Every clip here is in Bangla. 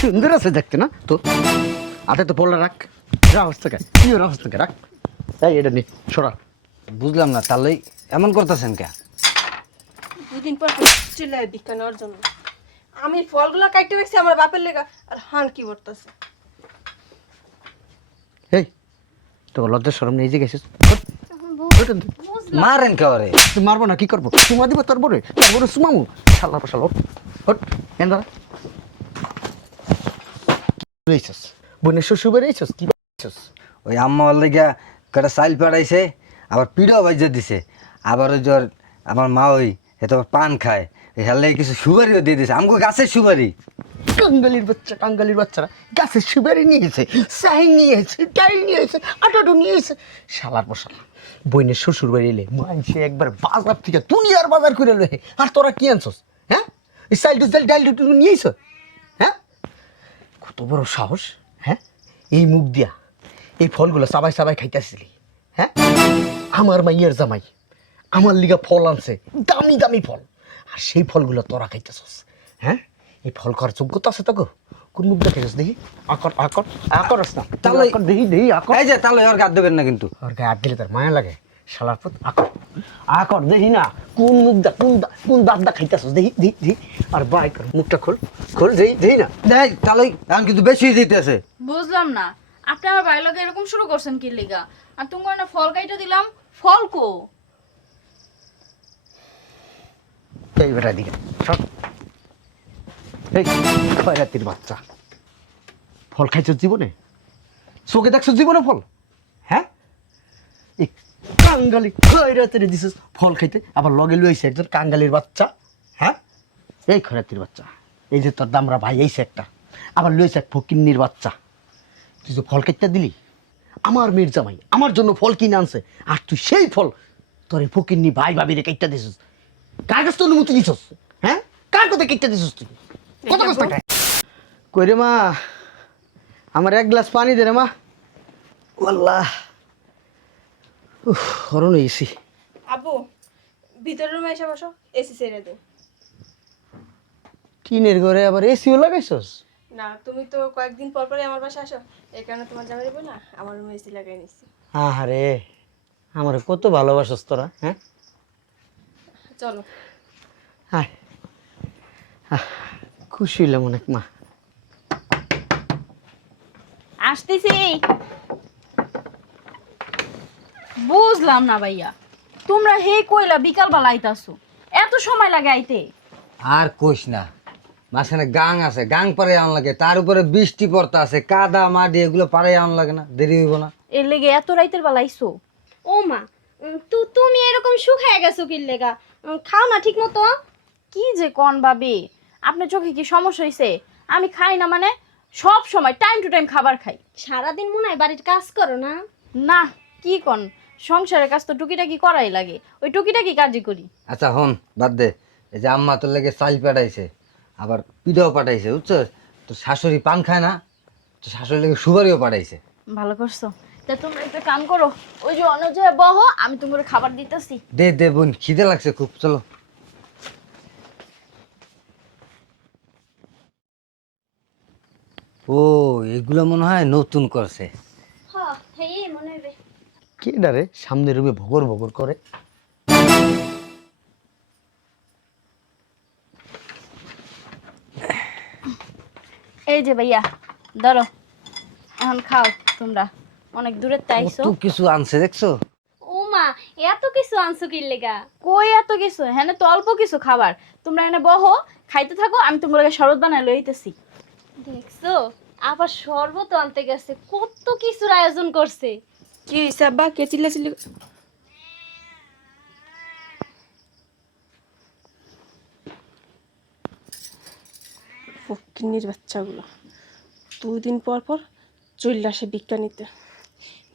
সুন্দর আছে দেখতে না তো হাতে তো পড়লে রাখ রাখস থেকে কি রাখস থেকে রাখ এই এটা নে সরা বুঝলাম না তাহলে এমন করতেছেন কে? দুদিন পর চিল্লায় ভিক্ষা নেওয়ার জন্য আমি ফলগুলো কাটতে গেছি আমার বাপের লেগা আর হান কি করতেছে। এই তো লজ্জা শরম নেই যে গেছিস মারেন কে ওরে? তুই মারবো না কি করবো চুমা দিব তোর বড়ে সুমামু শালা শালা হট এন দাঁড়া রইছস বোনের শ্বশুর বেরিয়েছস কি বেরিয়েছস ওই আম্মা ওর লেগা কটা সাইল পাড়াইছে, আবার পিঠাও বাজিয়ে দিছে, আবার ওই জ্বর আমার মা ওই এত পান খায়, হেলে কিছু সুপারিও দিয়ে দিছে, আমাকে গাছের সুপারি। কাঙ্গালির বাচ্চারা গাছের সুপারি নিয়েছে সাইন নিয়েছে ডাইল নিয়েছে আটাটো নিয়েছে শালার পশালা বইনের শ্বশুর বাড়ি এলে মানসে একবার বাজার থেকে দুনিয়ার বাজার করে লয়ে আর তোরা কি আনছস হ্যাঁ এই সাইল টু সাইল ডাইল টু নিয়েছ হ্যাঁ কত বড় সাহস হ্যাঁ এই মুখ দিয়া এই ফলগুলো সাবাই সাবাই খাইতেছিলি হ্যাঁ আমার মাইয়ের জামাই আমার লিগা ফল আনছে দামি দামি ফল আর সেই ফলগুলো তোরা খাইতেছস হ্যাঁ এই ফল করার যোগ্যতা আছে তোকে কোন মুখ দেখাইছস দেখি আকর আকর আকরস না তাহলে দেখি দেখি আকর এই যে তাহলে ওর গাদ দেবেন না কিন্তু। আর গায়ে হাত দিলে তার মায়া লাগে শালার পুত আকর আকর দেখি না কোন মুখ দা কোন দাঁত দা খাইতেছস দেখি দেখি দেখি আর বাই কর মুখটা খোল খোল দেখি দেখি না দেখ তাহলে এখন কিন্তু বেশি দিতেছে। বুঝলাম না আপনি আমার ভাই লগে এরকম শুরু করছেন কি লিগা? আর তুমি না ফল কাইটা দিলাম, ফল কো? এই বেটা দিকে সব এই খয়রাতির বাচ্চা ফল খাইছ জীবনে চোখে দেখছ জীবনে ফল হ্যাঁ এই কাঙ্গালি খয়রাতির দিছিস ফল খাইতে আবার লগে লইছে একজন কাঙ্গালির বাচ্চা হ্যাঁ এই খয়রাতির বাচ্চা এই যে তোর দামরা ভাই এইছে একটা আবার লইছে এক ফকিন্নির বাচ্চা তুই যে ফল খাইতে দিলি আমার মেয়ের জামাই আমার জন্য ফল কিনে আনছে আর তুই সেই ফল তোর এই ফকিন্নি ভাই ভাবিরে কাইটা দিছিস কার কাছ থেকে অনুমতি নিছস হ্যাঁ কার কথা কেটে দিছস তুই কত কষ্ট কই রে মা আমার এক গ্লাস পানি দে রে মা আল্লাহ হরণ এসি আব্বু ভিতরের রুমে এসে বসো, এসি ছেড়ে দে। টিনের ঘরে আবার এসিও লাগাইছস না তুমি তো কয়েকদিন পর পরে আমার বাসায় আসো, এই কারণে তোমার জামাই বল না আমার রুমে এসি লাগাই নিছি। আহারে আমার কত ভালোবাসস তোরা হ্যাঁ চলো হায় খুশি হইলাম অনেক মা আসতেছি। বুঝলাম না ভাইয়া, তোমরা হে কইলা বিকাল বেলা আইতাছো, এত সময় লাগে আইতে? আর কইস না, মাঝখানে গাং আছে, গাং পারে আন লাগে, তার উপরে বৃষ্টি পড়তে আছে, কাদা মাটি এগুলো পারে আন লাগে না, দেরি হইব না? এর লেগে এত রাইতের বেলা আইছো? ও মা তুমি এরকম শুকায় গেছো কি লেগা? খাও না ঠিক মতো। কি যে কোন ভাবি, আপনার চোখে কি সমস্যা হইছে? আমি খাই না মানে সব সময় টাইম টু টাইম খাবার খাই। সারাদিন মনে হয় বাড়ির কাজ করো না? না কি কোন, সংসারের কাজ তো টুকিটাকি করাই লাগে, ওই টুকিটাকি কাজই করি। আচ্ছা হন বাদ দে, এই যে আম্মা তোর লেগে চাল পাঠাইছে, আবার পিঠাও পাঠাইছে, বুঝছস? তো শাশুড়ি পান খায় না, তো শাশুড়ি লেগে সুপারিও পাঠাইছে। ভালো করছো। তা তোমরা একটা কাম করো, ওই যে অনুযায়ী বহ, আমি তোমার খাবার দিতেছি। দে দে বোন, খিদে লাগছে খুব, চলো। ও এগুলো মনে হয় নতুন করছে। হ্যাঁ হেই মনে হবে। কে ডারে সামনে রুমে ভগর ভগর করে এই যে ভাইয়া ধরো, এখন খাও তোমরা, অনেক দূরের তাইছো। কত কিছু আনছে দেখছো? ও মা এত কিছু আনছো কি লেগা? কই এত কিছু, হ্যাঁ তো অল্প কিছু খাবার, তোমরা এনে বহো খাইতে থাকো, আমি তোমার শরবত বানাই লইতেছি। দেখছো আবার শরবত আনতে গেছে, কত কিছুর আয়োজন করছে। কি হইছে আব্বা, কে চিল্লাচিল্লি? ফকিন্নির বাচ্চাগুলো 2 দিন পর পর চলে আসে ভিক্ষা নিতে।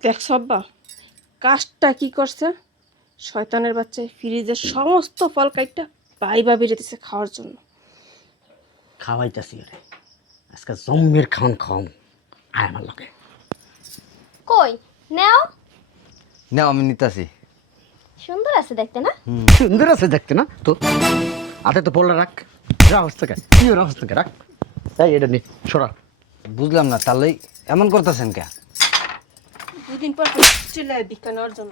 দেখছ আব্বা কাজটা কি করছে? শয়তানের বাচ্চায় ফ্রিজের সমস্ত ফল কাইটটা ভাই ভাবিরে দিছে খাওয়ার জন্য। খাওয়াইতাছি রে আজকে জম্মের খাওয়ান খাওয়াম আয় আমার লগে কই নাও, না আমি নিতাছি। সুন্দর আছে দেখতে না? সুন্দর আছে দেখতে না তো হাতে তো পড়লে রাখ রাখস থেকে কি রাখস থেকে রাখ এই এটা নে সরা। বুঝলাম না, তাহলে এমন করতেছেন কে? দুদিন পর চিল্লায় ভিক্ষা নেওয়ার জন্য।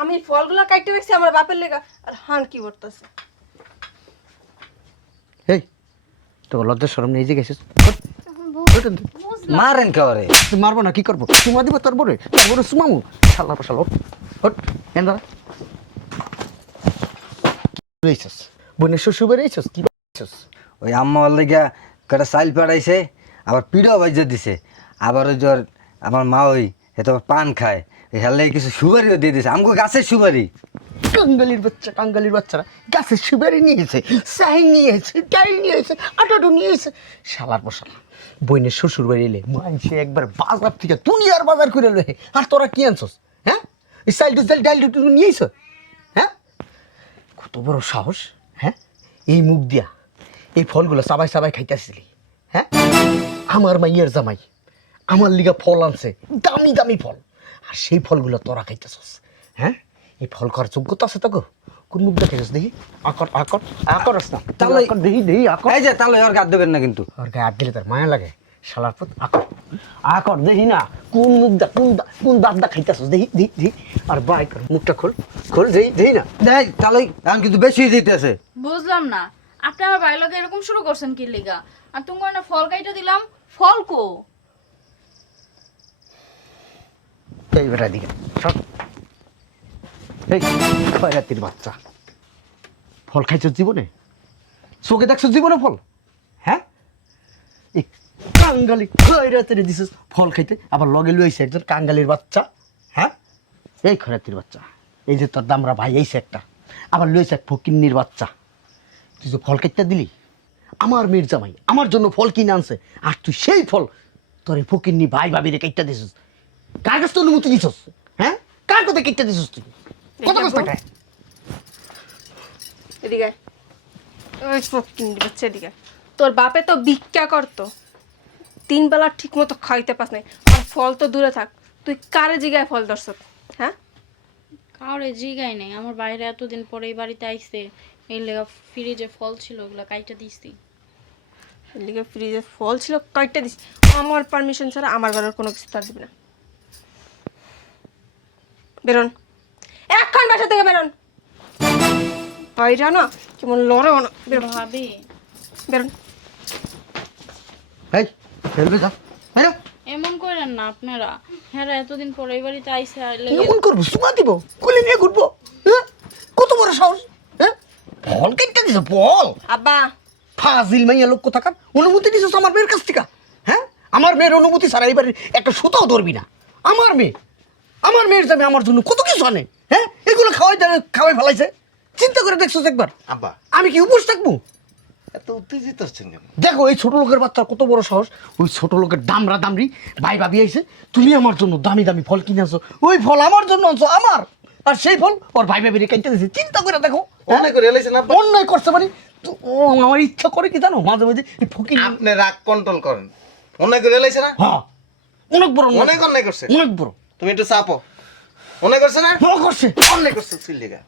আমি ফলগুলো কাটতে গেছি আমার বাপের লেগা, আর হান কি করতেছে? এই তোর লজ্জা শরম নেই যে গেছিস? মারেন কে ওরে? তুই মারবো না কি করবো? চুমা দিব তোর বরে সুমামু শালা পাশাল হট এন দাঁড়া। রয়েছিস বোনের শ্বশুর বাড়ি রয়েছিস কি রয়েছিস? ওই আম্মা ওর লেগা কটা চাইল পাড়াইছে, আবার পিঠাও বাইজা দিছে, আবার ওই জ্বর আমার মা ওই এত পান খায়, হেলে কিছু সুপারিও দিয়ে দিছে, আমাকে গাছের সুপারি। কাঙ্গালির বাচ্চারা গাছের সুপারি নিয়েছে, চাই নিয়েছে, ডাইল নিয়েছে, আটাটো নিয়েছে, শালার পশালা। বইনের শ্বশুর বাড়ি এলে মানছে একবার বাজার থেকে দুনিয়ার বাজার করে লয়ে, আর তোরা কি আনছস? হ্যাঁ এই চাইল ডাইল নিয়েছ? হ্যাঁ কত বড় সাহস? হ্যাঁ এই মুখ দিয়া এই ফলগুলো চাবাই চাবাই খাইতেছিলি? হ্যাঁ আমার মাইয়ের জামাই আমার লিগা ফল আনছে, দামি দামি ফল, আর সেই ফলগুলো তোরা খাইতেছস? হ্যাঁ এই ফল খাওয়ার যোগ্যতা আছে তোকে? কোন মুখ দেখাইছিস দেখি? আকর আকর আকর আস না তাহলে দেখি দেখি আকর। এই যে তাহলে ওর গাদ দেবেন না কিন্তু। আর গায়ে হাত দিলে তার মায়া লাগে শালার পুত। আকর আকর দেখি না কোন মুখ দা কোন দাঁত দা খাইতেছস দেখি দেখি দেখি। আর বাই কর মুখটা খোল খোল দেখি দেখি না। দেখ তাহলে এখন কিন্তু বেশি দিতেছে। বুঝলাম না, আপনি আমার বাড়ির লোকে এরকম শুরু করছেন কি লিগা? আর তুমি না ফল কাইটা দিলাম, ফল কো? এইবার এদিকে সব। এই খয়রাতির বাচ্চা, ফল খাইছ জীবনে? চোখে দেখছ জীবনে ফল? হ্যাঁ এই কাঙ্গালি খয়রাতির দিছিস ফল খাইতে, আবার লগে লইছে একজন কাঙ্গালির বাচ্চা। হ্যাঁ এই খয়রাতির বাচ্চা, এই যে তোর দামরা ভাই এইছে একটা, আবার লইছে এক ফকিন্নির বাচ্চা। তুই যে ফল খাইতে দিলি আমার মেয়ের জামাই আমার জন্য ফল কিনে আনছে, আর তুই সেই ফল তোর এই ফকিন্নি ভাই ভাবিরে কাইটা দিছিস। কার কাছ থেকে অনুমতি দিছস? হ্যাঁ কার কথা কেটে দিছস তুই? কত কষ্ট খায়? এদিকে আয়। ওই ফকিন্নির বাচ্চা এদিকে আয়। তোর বাপে তো ভিক্ষা করতো, 3 বেলা ঠিক মতো খাইতে পাস নাই, আর ফল তো দূরে থাক, তুই কারে জিগায় ফল ধরছ? হ্যাঁ কাউরে জিগাই নাই, আমার বাইরে এতদিন পরে এই বাড়িতে আইছে, এই লেগা ফ্রিজে ফল ছিল ওগুলা কাইটা দিছি। এদিকে ফ্রিজে ফল ছিল কাইটা দিস, আমার পারমিশন ছাড়া আমার ঘরের কোনো কিছু তার দিবি না। বেরোন, এখন বাসা থেকে বেরোন। বাইরে না কেমন লড়ে না, বেরোন ভাবি বেরোন। এই ফেলবে যা। হ্যাঁ এমন করেন না আপনারা, হ্যাঁ এতদিন পরে এই বাড়িতে আইছে, আর এমন করবো সুমা দিব কোলে নিয়ে ঘুরবো? হ্যাঁ কত বড় সাহস? হ্যাঁ ফল কেটে দিছ ফল? আব্বা ফাজিল মাইয়া লোক কোথাকার, অনুমতি দিছস আমার মেয়ের কাছ থেকে? হ্যাঁ আমার মেয়ের অনুমতি ছাড়া এবারে একটা সুতাও ধরবি না। আমার মেয়ের জামে আমার জন্য কত কিছু আনে। হ্যাঁ এগুলো খাওয়াই ফেলাইছে, চিন্তা করে দেখছস একবার? আব্বা আমি কি উপোস থাকবো? এত উত্তেজিত হচ্ছেন কেন? দেখো এই ছোট লোকের বাচ্চার কত বড় সাহস, ওই ছোট লোকের দামরা দামরি ভাই ভাবি আইছে, তুমি আমার জন্য দামি দামি ফল কিনে আনছো, ওই ফল আমার জন্য আনছো আমার, আর সেই ফল ওর ভাই ভাবিরে কেটে দিয়েছে। চিন্তা করে দেখো, অন্যায় করে এলাইছেন আব্বা। অন্যায় করছে মানে ও আমার ইচ্ছা করে কি জানো মাঝে মাঝে এই ফকির। আপনি রাগ কন্ট্রোল করেন। অন্যায় করে এলাইছে না? হ্যাঁ অনেক বড় অনেক অন্যায় করছে। অনেক বড় তুমি একটু চাপো। অন্যায় করছে না? বড় করছে। অন্যায় করছে চিল্লিগা।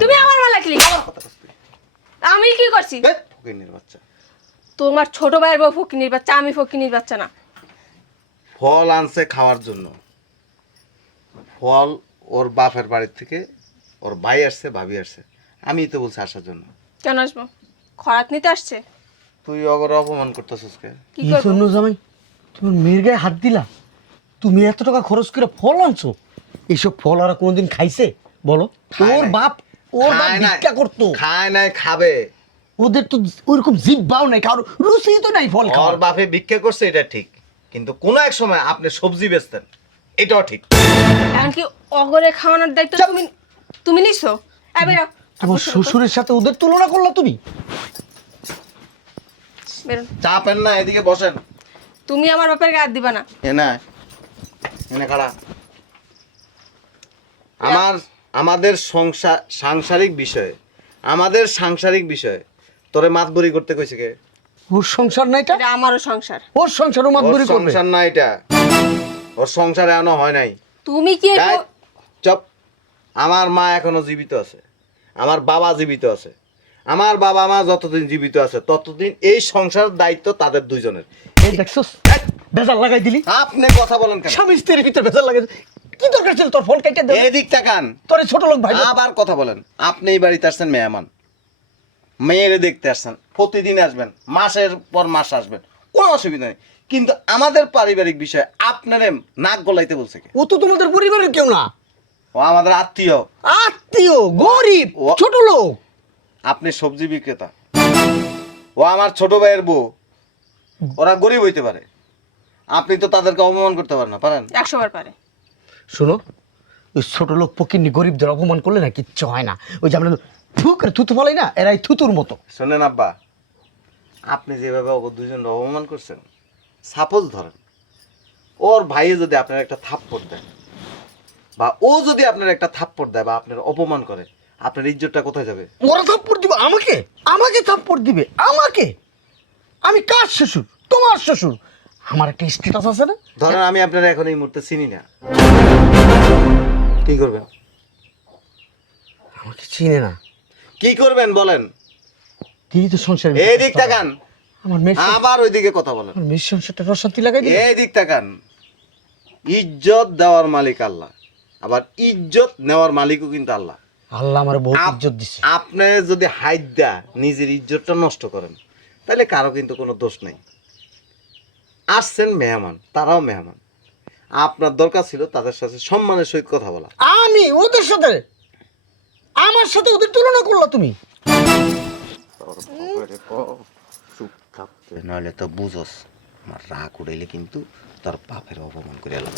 তুমি আমার বেলা কি আমার কথা কষ্ট। আমি কি করছি? এই ফকিন্নির বাচ্চা। তোমার ছোট ভাইয়ের বউ ফকিনির বাচ্চা, আমি ফকিনির বাচ্চা না। ফল আনছে খাওয়ার জন্য। ফল ওর বাপের বাড়ির থেকে ওর ভাই আসছে, ভাবি আসছে। আমি তো বলছি আসার জন্য। কেন আসবো? খরাত নিতে আসছে। তুই অগর অপমান করতেছিস কে? কি কি করবো? জন্য জামাই তোমার মেয়ের গায়ে হাত দিলা? তুমি এত টাকা খরচ করে ফল আনছো, এইসব ফল আর কোনোদিন খাইছে বলো? খায় ওর নাই। বাপ খায় নাই। ভিক্ষা করতো, খায় নাই, খাবে। ওদের তো ওইরকম জিব্বাও নাই, কারো রুচি তো নাই ফল ওর খাওয়ার। বাপে ভিক্ষা করছে এটা ঠিক, কিন্তু কোনো এক সময় আপনি সবজি বেচতেন, এটাও ঠিক। এমনকি অগরে খাওয়ানোর দায়িত্ব তুমি তুমি নিছো? বেরো তোমার শ্বশুরের সাথে ওদের তুলনা করলা তুমি? বেরোন। চাপেন না, এদিকে বসেন। তুমি আমার বাপের গায়ে হাত দিবা না। এনে এনে খাড়া। আমাদের সাংসারিক বিষয়ে তোরে মাতবরি করতে কইছে কে? ওর সংসার না এটা? এটা আমারও সংসার। ওর সংসারও ওর মাতবরি করবে? সংসার না এটা, ওর সংসার এখনো হয় নাই। তুমি কি এই, চুপ। আমার মা এখনো জীবিত আছে, আমার বাবা জীবিত আছে, আমার বাবা মা যতদিন জীবিত আছে ততদিন এই সংসার দায়িত্ব তাদের দুইজনের। এই দেখছস বেজাল লাগাই দিলি। আপনি কথা বলেন কেন? স্বামী স্ত্রীর ভিতরে বেজাল লাগাই কি দরকার ছিল তোর ফল কেটে দে। এদিক তাকান। তোর ছোট লোক ভাই আবার কথা বলেন। আপনি এই বাড়িতে আসছেন মেহমান, মেয়েরে দেখতে আসছেন, প্রতিদিন আসবেন, মাসের পর মাস আসবেন, কোনো অসুবিধা নেই। কিন্তু আমাদের পারিবারিক বিষয়ে আপনারে নাক গলাইতে বলছে কে? ও তো তোমাদের পরিবারের কেউ না। ও আমাদের আত্মীয়। আত্মীয় গরিব ও- ছোট লোক। আপনি সবজি বিক্রেতা, ও আমার ছোট ভাইয়ের বউ, ওরা গরিব হইতে পারে, আপনি তো তাদেরকে অপমান করতে পারেন না? পারেন? 100 বার পারে। শোনো, ওই ছোট লোক পকিনি গরিবদের অপমান করলে না কিচ্ছু হয় না। ওই যে আমরা থুতু ফলাই না, এরাই থুতুর মতো। শোনেন আব্বা, আপনি যেভাবে ওকে দুজন অপমান করছেন, সাপোজ ধরেন ওর ভাইয়ে যদি আপনার একটা থাপ্পড় দেয়, বা ও যদি আপনার একটা থাপ্পড় দেয় বা আপনার অপমান করে, আপনার ইজ্জতটা কোথায় যাবে? ওরা থাপ্পড় দিবে আমাকে? আমাকে থাপ্পড় দিবে আমাকে? আমি কার শ্বশুর? তোমার শ্বশুর। আমার একটা স্ট্যাটাস আছে না? ধরেন আমি আপনার এখন এই মুহূর্তে চিনি না, কি করবেন? আমাকে চিনে না, কি করবেন বলেন? তিনি তো সংসার। এই দিক তাকান। আমার মেয়ের আবার ওইদিকে কথা বলেন। আমার মেয়ের সংসারটা রসান্তি লাগাই দিবে। এই দিক তাকান। ইজ্জত দেওয়ার মালিক আল্লাহ, আবার ইজ্জত নেওয়ার মালিকও কিন্তু আল্লাহ। আল্লাহ আমার বহুত ইজ্জত দিছে। আপনি যদি হাইদা নিজের ইজ্জতটা নষ্ট করেন, তাহলে কারো কিন্তু কোনো দোষ নেই। আসছেন মেহমান, তারাও মেহমান, আপনার দরকার ছিল তাদের সাথে সম্মানের সহিত কথা বলা। আমি ওদের সাথে, আমার সাথে ওদের তুলনা করলা তুমি? চুপ থাকতে, নইলে তো বুঝোস আমার রাগ উড়াইলে কিন্তু তোর বাপের অপমান করে এলাম।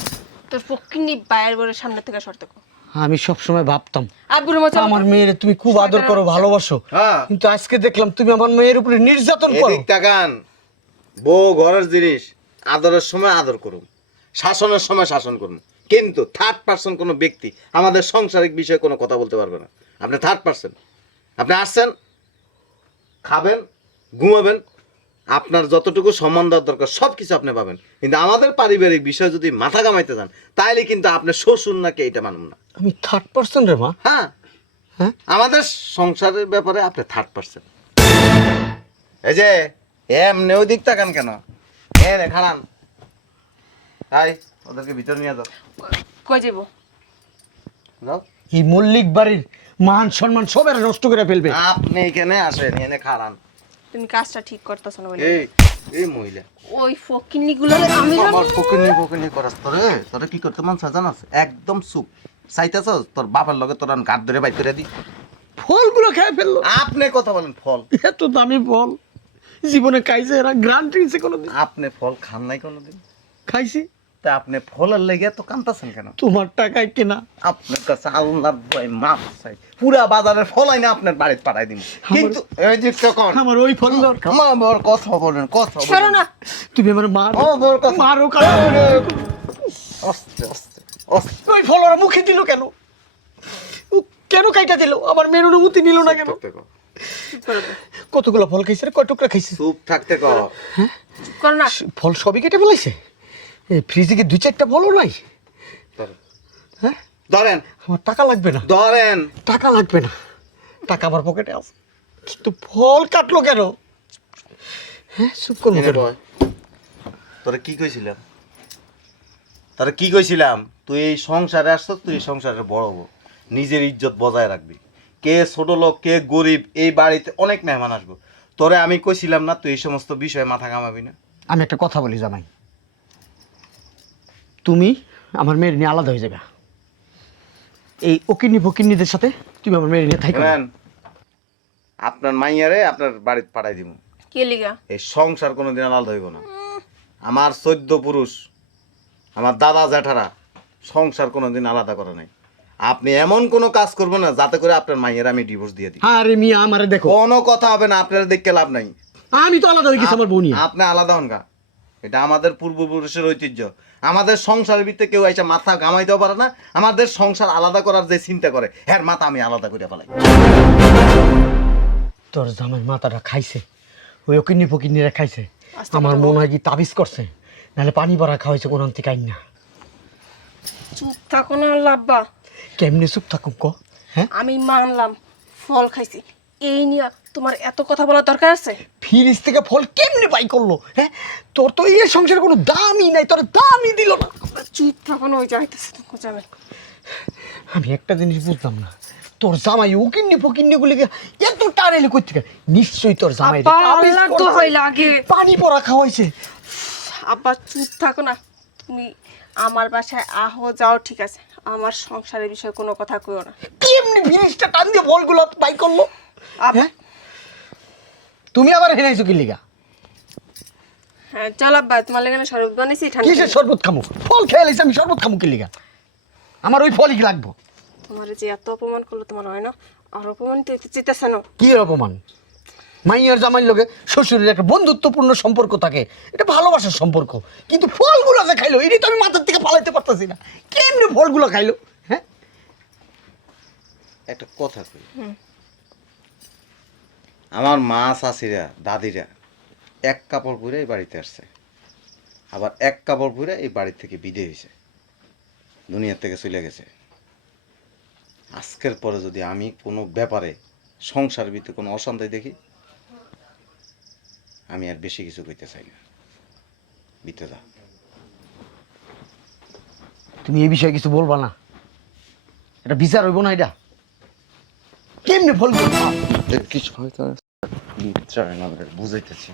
তোর ফকিন্নি বায়ের বরের সামনে থেকে সরতে কো। আমি সবসময় ভাবতাম আব্বুর মতো আমার মেয়ের তুমি খুব আদর করো, ভালোবাসো, হ্যাঁ, কিন্তু আজকে দেখলাম তুমি আমার মেয়ের উপরে নির্যাতন করো। এদিক তাকান। বউ ঘরের জিনিস, আদরের সময় আদর করুন, শাসনের সময় শাসন করুন, কিন্তু থার্ড পার্সন কোনো ব্যক্তি আমাদের সাংসারিক বিষয়ে কোনো কথা বলতে পারবে না। আপনি থার্ড পার্সন। আপনি আসছেন, খাবেন, ঘুমাবেন, আপনার যতটুকু সম্মান দেওয়ার দরকার সব কিছু আপনি পাবেন, কিন্তু আমাদের পারিবারিক বিষয় যদি মাথা কামাইতে যান, তাইলে কিন্তু আপনি শ্বশুর নাকি এইটা মানুন না। আমি থার্ড পার্সন রে মা? হ্যাঁ, হ্যাঁ, আমাদের সংসারের ব্যাপারে আপনি থার্ড পার্সন। এই যে এমনি ওই দিক তাকান কেন? রে খাড়ান, তাই ওদেরকে ভিতরে নিয়ে যাও। কই যাবো? যাও। এই মল্লিক বাড়ির মান সম্মান সব এরা নষ্ট করে ফেলবে। আপনি এখানে আসেন, এনে খাড়ান। তুমি কাজটা ঠিক করতেছ না বলে। এই এই মহিলা ওই ফকিন্নি গুলো আমি আমার ফকিনি করাস তোরে। তোরে কি করতে মন জানাস? একদম চুপ। চাইতেছস তোর বাবার লগে তোর গাত ধরে বাইর করে দি। ফলগুলো খেয়ে ফেললো। আপনি কথা বলেন ফল। এত দামি ফল জীবনে খাইছে এরা? গ্রান্ট দিয়েছে কোনোদিন? আপনি ফল খান নাই কোনোদিন? খাইছি। তা আপনি ফলের লেগে তো কান্তাছেন কেন? তোমার টাকায় কেনা। আপনার কাছে আল্লাহর ভয় মাপ চাই, পুরা বাজারের ফল আইনা আপনার বাড়িতে পাঠাই দিন। কিন্তু এই যে কখন আমার ওই ফল দরকার। আমার বড় কথা বলেন, কথা সরো বলেন। না। তুমি আমার মার ও বড় কথা। মারো আস্তে আস্তে আস্তে। ওই ফল ওরা মুখে দিল কেন? ও কেন কাইটা দিল? আমার মেয়ের অনুমতি নিল না কেন? থাকতে কও। চুপ করো তো। কতগুলো ফল খাইছে রে? কয় টুকরা খাইছে? চুপ থাকতে কও। চুপ করো না। ফল সবই কেটে ফেলাইছে। এই ফ্রিজে কি 2-4টা ফলও নাই? ধরেন। হ্যাঁ, ধরেন আমার টাকা লাগবে না। ধরেন। টাকা লাগবে না, টাকা আমার পকেটে আছে, কিন্তু ফল কাটলো কেন? হ্যাঁ, চুপ করবো এনে কেন? বয়। তোরা কি কইছিলাম? তোরা কি কইছিলাম? তুই এই সংসারে আসছ, তুই এই সংসারে বড় হবো, নিজের ইজ্জত বজায় রাখবি। কে ছোট লোক, কে গরিব, এই বাড়িতে অনেক মেহমান আসবো। তোরে আমি কইছিলাম না তুই এই সমস্ত বিষয়ে মাথা কামাবি না? আমি একটা কথা বলি জামাই, তুমি আমার মেয়ের নিয়ে আলাদা হয়ে যাবে। এই ওকিন্নি ফকিন্নিদের সাথে তুমি আমার মেয়ের নিয়ে থাকবে। শুনেন, আপনার মাইয়ারে আপনার বাড়িতে পাঠাই দিব। কে লিগা? এই সংসার কোনোদিন আলাদা হইব না। আমার 14 পুরুষ, আমার দাদা জ্যাঠারা সংসার কোনোদিন আলাদা করে নাই। আপনি এমন কোনো কাজ করবেন না যাতে করে আপনার মাইয়ের আমি ডিভোর্স দিয়ে দিই। আরে মিয়া আমারে দেখো, কোনো কথা হবে না, আপনারা দেখতে লাভ নাই। আমি তো আলাদা হয়ে গেছি আমার বউ নিয়ে। আপনি আলাদা হন গা, এটা আমাদের পূর্বপুরুষের ঐতিহ্য। আমাদের সংসারের ভিতরে কেউ এসে মাথা ঘামাইতেও পারে না। আমাদের সংসার আলাদা করার যে চিন্তা করে, হ্যাঁ মাথা আমি আলাদা করে ফেলাই। তোর জামাই মাথাটা খাইছে, ওই ওকিন্নি ফকিন্নিরা খাইছে। আমার মনে হয় কি তাবিজ করছে, নাহলে পানি ভরা খাওয়াইছে কোন থেকে আইন না। চুপ থাকো না লাব্বা। কেমনে চুপ থাকুক ক? হ্যাঁ, আমি মানলাম ফল খাইছি, এই নিয়ে তোমার এত কথা বলার দরকার আছে? ফ্রিজ থেকে ফল কেমনে বাই করলো? হ্যাঁ, তোর তো এই সংসারে কোনো দামই নাই, তোর দামই দিল না। চুপ থাকো না, ওই যাইতেছে তো যাবেন। আমি একটা জিনিস বুঝলাম না, তোর জামাই উকিন্নি ফকিন্নি গুলিকে এত টানেলি করতে গেল, নিশ্চয়ই তোর জামাই আব্বা, আল্লাহ দোহাই লাগে। পানি পড়া খাওয়াইছে। আব্বা চুপ থাকো না, তুমি আমার বাসায় আহো যাও ঠিক আছে, আমার সংসারের বিষয়ে কোনো কথা কইও না। কেমনি ফ্রিজটা টান দিয়ে ফলগুলো বাই করলো? আব্বা হ্যাঁ, তুমি আবার হেনাইছো কি লিগা? হ্যাঁ চল আব্বা, তোমার লেগে না শরবত বানাইছি, ঠান্ডা কিসের শরবত খামু? ফল খেয়ে লাইছি, আমি শরবত খামু কি লিগা? আমার ওই ফলই লাগবো। তোমার যে এত অপমান করলো তোমার হয় না? আর অপমান তো চিতেছে না। কি অপমান? মাইয়ার জামাইর লগে শ্বশুরের একটা বন্ধুত্বপূর্ণ সম্পর্ক থাকে, এটা ভালোবাসার সম্পর্ক। কিন্তু ফলগুলো যে খাইলো, এটি তো আমি মাথার থেকে পালাইতে পারতাছি না। কেমনি ফলগুলো খাইলো? হ্যাঁ, একটা কথা কই, আমার মা চাচিরা দাদিরা এক কাপড় পরে এই বাড়িতে আসছে, আবার এক কাপড় পরে এই বাড়ি থেকে বিদায় হয়েছে, দুনিয়ার থেকে চলে গেছে। আজকের পরে যদি আমি কোনো ব্যাপারে সংসার ভিতরে কোনো অশান্তি দেখি, আমি আর বেশি কিছু কইতে চাই না। বিতে যা। তুমি এই বিষয়ে কিছু বলবা না? এটা বিচার হইব না? এটা কেমনে ফলগুলো খাও? কিছু হয়তো বুঝাইতেছি।